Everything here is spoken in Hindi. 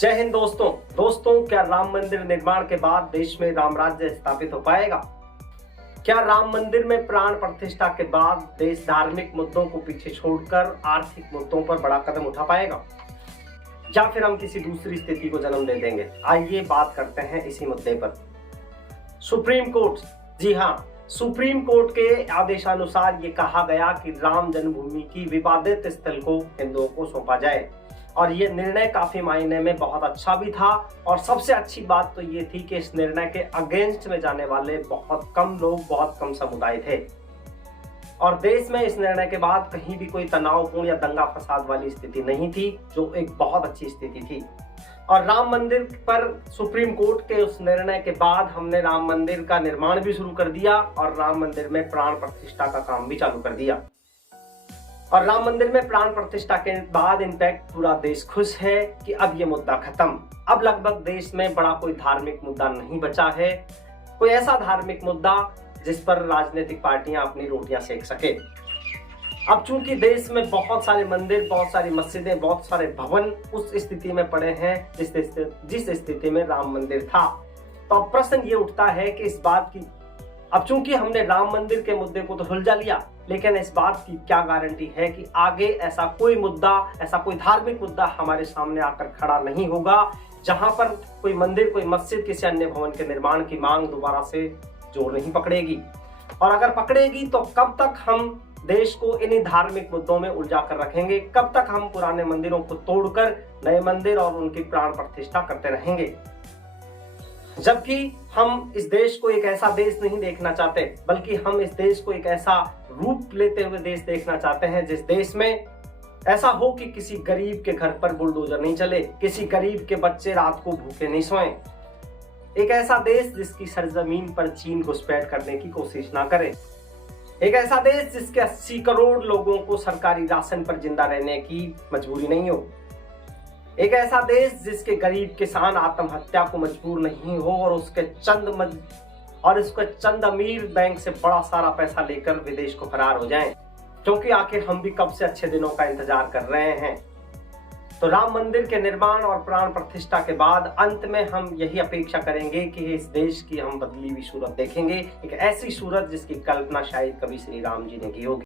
जय हिंद दोस्तों, क्या राम मंदिर निर्माण के बाद देश में राम राज्य स्थापित हो पाएगा? क्या राम मंदिर में प्राण प्रतिष्ठा के बाद देश धार्मिक मुद्दों को पीछे छोड़कर आर्थिक मुद्दों पर बड़ा कदम उठा पाएगा, या फिर हम किसी दूसरी स्थिति को जन्म दे देंगे? आइए बात करते हैं इसी मुद्दे पर। सुप्रीम कोर्ट, जी हाँ, सुप्रीम कोर्ट के आदेशानुसार ये कहा गया कि राम जन्मभूमि की विवादित स्थल को हिंदुओं को सौंपा जाए, और ये निर्णय काफी मायने में बहुत अच्छा भी था। और सबसे अच्छी बात तो ये थी कि इस निर्णय के अगेंस्ट में जाने वाले बहुत कम लोग, बहुत कम समुदाय थे, और देश में इस निर्णय के बाद कहीं भी कोई तनावपूर्ण या दंगा फसाद वाली स्थिति नहीं थी, जो एक बहुत अच्छी स्थिति थी। और राम मंदिर पर सुप्रीम कोर्ट के उस निर्णय के बाद हमने राम मंदिर का निर्माण भी शुरू कर दिया, और राम मंदिर में प्राण प्रतिष्ठा का काम भी चालू कर दिया। और राम मंदिर में प्राण प्रतिष्ठा के बाद इनफैक्ट पूरा देश खुश है कि अब ये मुद्दा खत्म। अब लगभग देश में बड़ा कोई धार्मिक मुद्दा नहीं बचा है, कोई ऐसा धार्मिक मुद्दा जिस पर राजनीतिक पार्टियां अपनी रोटियां सेक सके। अब चूंकि देश में बहुत सारे मंदिर, बहुत सारी मस्जिदें, बहुत सारे भवन उस स्थिति में पड़े हैं जिस स्थिति में राम मंदिर था, तो अब प्रश्न ये उठता है कि इस बात की, अब चूंकि हमने राम मंदिर के मुद्दे को तो सुलझा लिया, लेकिन इस बात की क्या गारंटी है कि आगे ऐसा कोई मुद्दा, ऐसा कोई धार्मिक मुद्दा हमारे सामने आकर खड़ा नहीं होगा, जहां पर कोई मंदिर, कोई मस्जिद, किसी अन्य भवन के निर्माण की मांग दोबारा से जोर नहीं पकड़ेगी। और अगर पकड़ेगी तो कब तक हम देश को इन्हीं धार्मिक मुद्दों में उलझा कर रखेंगे? कब तक हम पुराने मंदिरों को तोड़कर नए मंदिर और उनकी प्राण प्रतिष्ठा करते रहेंगे? जबकि हम इस देश को एक ऐसा देश नहीं देखना चाहते, बल्कि हम इस देश को एक ऐसा रूप लेते हुए देश देखना चाहते हैं जिस देश में ऐसा हो कि किसी गरीब के घर पर बुलडोजर नहीं चले, किसी गरीब के बच्चे रात को भूखे नहीं सोएं। एक ऐसा देश जिसकी सरजमीन पर चीन घुसपैठ करने की कोशिश ना करे। एक ऐसा देश जिसके 80 करोड़ लोगों को सरकारी राशन पर जिंदा रहने की मजबूरी नहीं हो। एक ऐसा देश जिसके गरीब किसान आत्महत्या को मजबूर नहीं हो, और उसके चंद अमीर बैंक से बड़ा सारा पैसा लेकर विदेश को फरार हो जाएं, क्योंकि आखिर हम भी कब से अच्छे दिनों का इंतजार कर रहे हैं। तो राम मंदिर के निर्माण और प्राण प्रतिष्ठा के बाद अंत में हम यही अपेक्षा करेंगे कि इस देश की हम बदली हुई सूरत देखेंगे, एक ऐसी सूरत जिसकी कल्पना शायद कभी श्री राम जी ने की होगी।